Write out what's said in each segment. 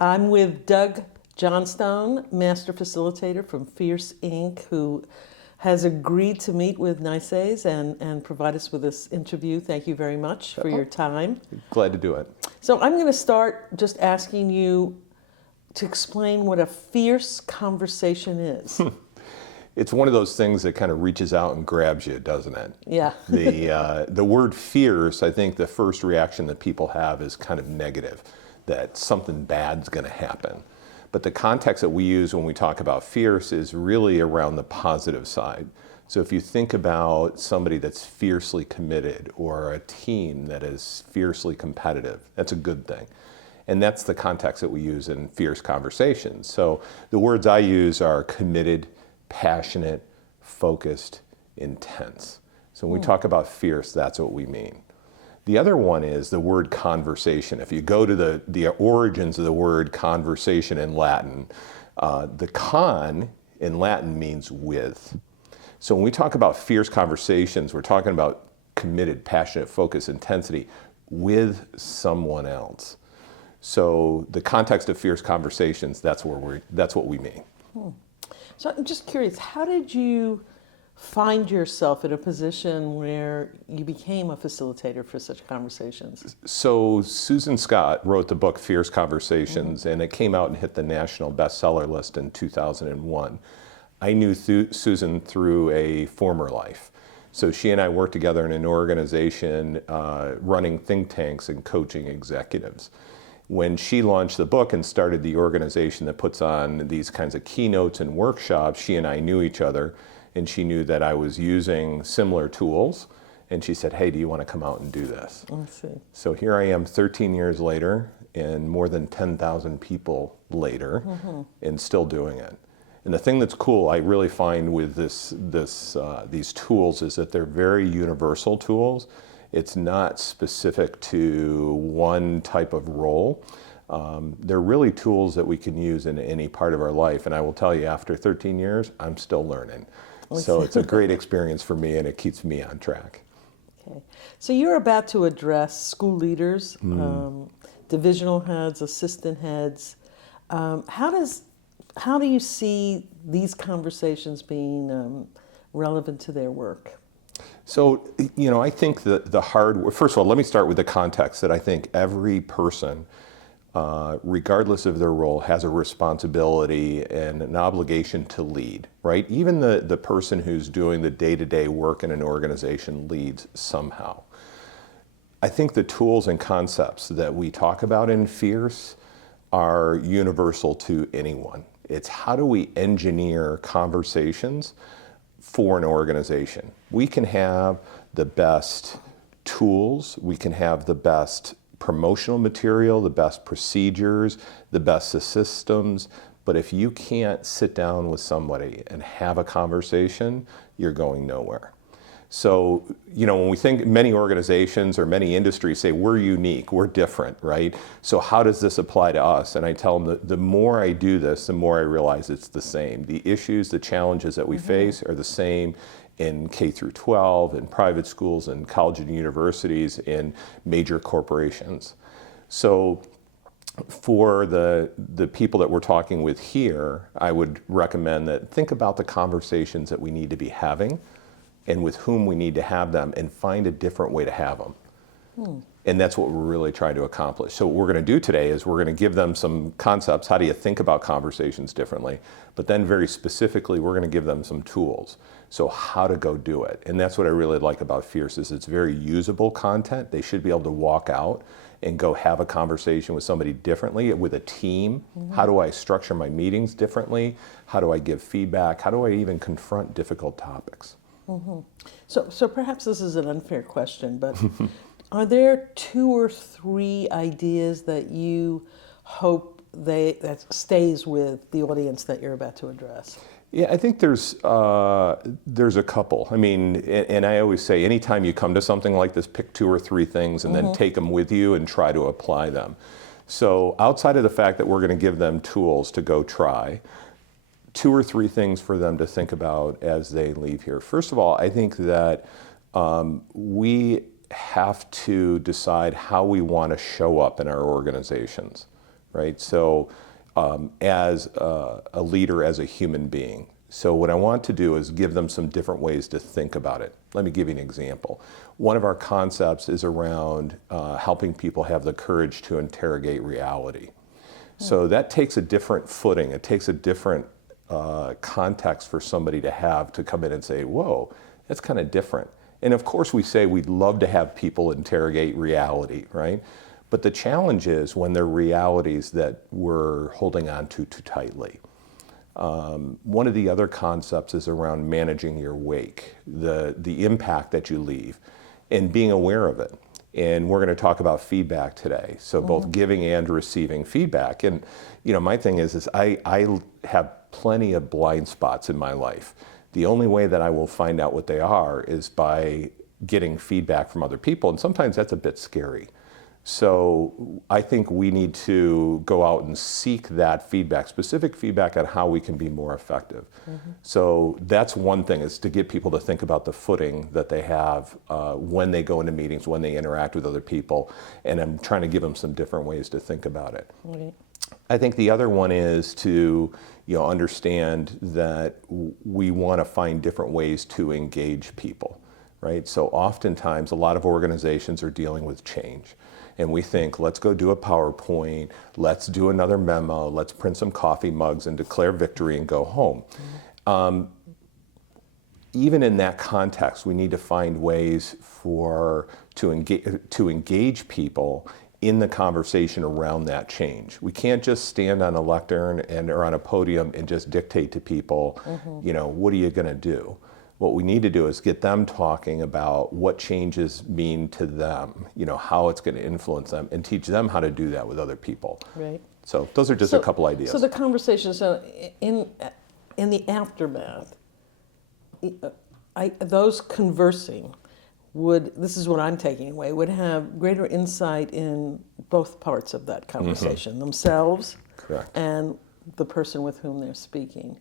I'm with Doug Johnston, Master Facilitator from Fierce Inc., who has agreed to meet with NYSAIS and provide us with this interview. Thank you very much for your time. Glad to do it. So I'm going to start just asking you to explain what a fierce conversation is. It's one of those things that kind of reaches out and grabs you, doesn't it? Yeah. The word fierce, I think the first reaction that people have is kind of negative, that something bad's going to happen. But the context that we use when we talk about fierce is really around the positive side. So if you think about somebody that's fiercely committed or a team that is fiercely competitive, that's a good thing. And that's the context that we use in fierce conversations. So the words I use are committed, passionate, focused, intense. So when we talk about fierce, that's what we mean. The other one is the word conversation. If you go to the origins of the word conversation in Latin, the con in Latin means with. So when we talk about fierce conversations, we're talking about committed, passionate, focused, intensity with someone else. So the context of fierce conversations, that's what we mean. So I'm just curious, how did you find yourself in a position where you became a facilitator for such conversations? So Susan Scott wrote the book Fierce Conversations, and it came out and hit the national bestseller list in 2001. I knew Susan through a former life. So she and I worked together in an organization running think tanks and coaching executives. When she launched the book and started the organization that puts on these kinds of keynotes and workshops, she and I knew each other, and she knew that I was using similar tools, and she said, hey, do you want to come out and do this? I see. So here I am 13 years later, and more than 10,000 people later, and still doing it. And the thing that's cool, I really find with these tools is that they're very universal tools. It's not specific to one type of role. They're really tools that we can use in any part of our life. And I will tell you, after 13 years, I'm still learning. So it's a great experience for me, and it keeps me on track. Okay. So you're about to address school leaders, divisional heads, assistant heads. How do you see these conversations being relevant to their work? So, I think that first of all, let me start with the context that I think every person, regardless of their role, has a responsibility and an obligation to lead, right? Even the person who's doing the day-to-day work in an organization leads somehow. I think the tools and concepts that we talk about in Fierce are universal to anyone. It's how do we engineer conversations for an organization. We can have the best tools, we can have the best promotional material, the best procedures, the best systems, but if you can't sit down with somebody and have a conversation, you're going nowhere. So, when we think many organizations or many industries say we're unique, we're different, right? So how does this apply to us? And I tell them that the more I do this, the more I realize it's the same. The issues, the challenges that we face are the same in K through 12, in private schools, in college and universities, in major corporations. So for the people that we're talking with here, I would recommend that think about the conversations that we need to be having and with whom we need to have them, and find a different way to have them. And that's what we're really trying to accomplish. So what we're going to do today is we're going to give them some concepts. How do you think about conversations differently? But then very specifically, we're going to give them some tools. So how to go do it. And that's what I really like about Fierce is it's very usable content. They should be able to walk out and go have a conversation with somebody differently, with a team. How do I structure my meetings differently? How do I give feedback? How do I even confront difficult topics? So perhaps this is an unfair question, but are there 2 or 3 ideas that you hope that stays with the audience that you're about to address? Yeah, I think there's a couple. I mean, and I always say, anytime you come to something like this, pick 2 or 3 things and then take them with you and try to apply them. So outside of the fact that we're going to give them tools to go try, 2 or 3 things for them to think about as they leave here. First of all, I think that we have to decide how we want to show up in our organizations. right? So as a leader, as a human being. So what I want to do is give them some different ways to think about it. Let me give you an example. One of our concepts is around helping people have the courage to interrogate reality. So that takes a different footing. It takes a different context for somebody to have to come in and say, whoa, that's kind of different. And of course we say we'd love to have people interrogate reality, right? But the challenge is when they're realities that we're holding on to too tightly. One of the other concepts is around managing your wake, the impact that you leave, and being aware of it. And we're going to talk about feedback today. So both giving and receiving feedback. And my thing is I have plenty of blind spots in my life. The only way that I will find out what they are is by getting feedback from other people. And sometimes that's a bit scary. So I think we need to go out and seek that feedback, specific feedback on how we can be more effective. So that's one thing, is to get people to think about the footing that they have when they go into meetings, when they interact with other people, and I'm trying to give them some different ways to think about it. Right. I think the other one is to understand that we want to find different ways to engage people, right? So oftentimes a lot of organizations are dealing with change. And we think, let's go do a PowerPoint, let's do another memo, let's print some coffee mugs and declare victory and go home. Even in that context, we need to find ways to engage people in the conversation around that change. We can't just stand on a lectern or on a podium and just dictate to people, what are you going to do? What we need to do is get them talking about what changes mean to them, how it's going to influence them, and teach them how to do that with other people. Right. So those are just a couple ideas. So the conversation, in the aftermath, those conversing this is what I'm taking away, would have greater insight in both parts of that conversation, themselves Correct. and the person with whom they're speaking.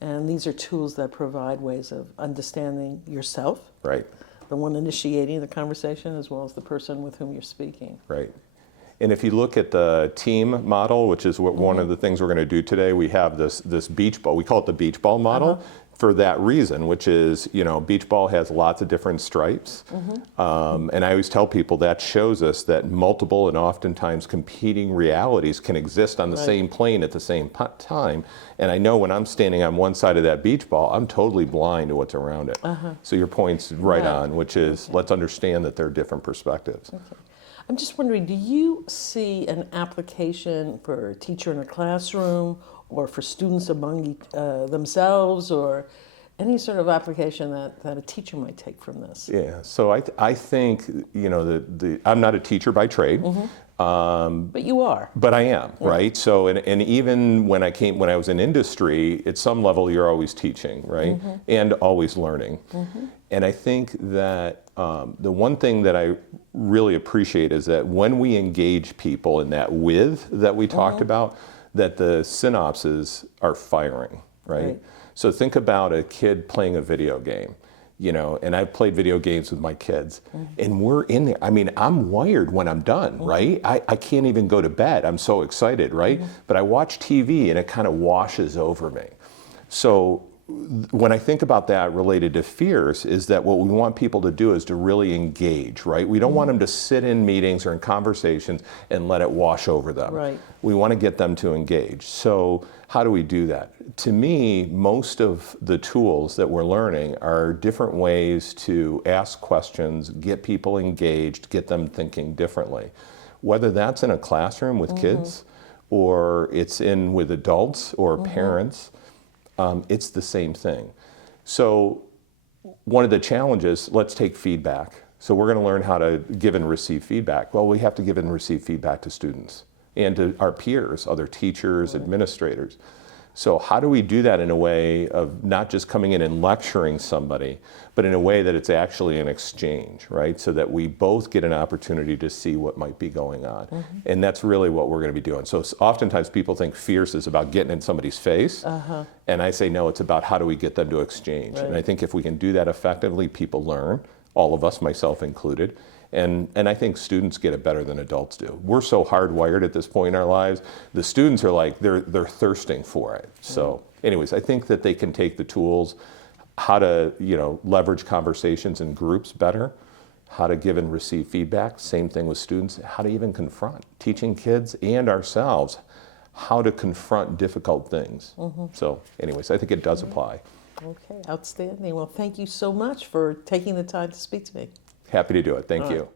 And these are tools that provide ways of understanding yourself, Right. the one initiating the conversation, as well as the person with whom you're speaking. Right. And if you look at the team model, which is what one of the things we're going to do today, we have this beach ball. We call it the beach ball model for that reason, which is, beach ball has lots of different stripes. And I always tell people that shows us that multiple and oftentimes competing realities can exist on the same plane at the same time. And I know when I'm standing on one side of that beach ball, I'm totally blind to what's around it. So your point's right on, which is let's understand that there are different perspectives. I'm just wondering, do you see an application for a teacher in a classroom or for students among themselves, or any sort of application that a teacher might take from this? Yeah, so I think, I'm not a teacher by trade. But you are. But I am, right? So, and even when I was in industry, at some level you're always teaching, right? And always learning. And I think that the one thing that I really appreciate is that when we engage people in that that we talked about, that the synapses are firing, right? So think about a kid playing a video game. And I've played video games with my kids, and we're in there. I mean, I'm wired when I'm done, right? I can't even go to bed. I'm so excited, right? But I watch TV and it kind of washes over me. So when I think about that related to fears, is that what we want people to do is to really engage, right? We don't want them to sit in meetings or in conversations and let it wash over them. Right. We want to get them to engage. So how do we do that? To me, most of the tools that we're learning are different ways to ask questions, get people engaged, get them thinking differently. Whether that's in a classroom with kids, or it's with adults or parents, it's the same thing. So one of the challenges, let's take feedback. So we're going to learn how to give and receive feedback. Well, we have to give and receive feedback to students and to our peers, other teachers, administrators. So how do we do that in a way of not just coming in and lecturing somebody, but in a way that it's actually an exchange, right? So that we both get an opportunity to see what might be going on. And that's really what we're going to be doing. So oftentimes people think fierce is about getting in somebody's face. And I say, no, it's about how do we get them to exchange. And I think if we can do that effectively, people learn, all of us, myself included. And I think students get it better than adults do. We're so hardwired at this point in our lives. The students are like, they're thirsting for it. So anyways, I think that they can take the tools, how to, leverage conversations in groups better, how to give and receive feedback. Same thing with students, how to even confront. Teaching kids and ourselves how to confront difficult things. So anyways, I think it does apply. Okay, outstanding. Well, thank you so much for taking the time to speak to me. Happy to do it. Thank All you. right.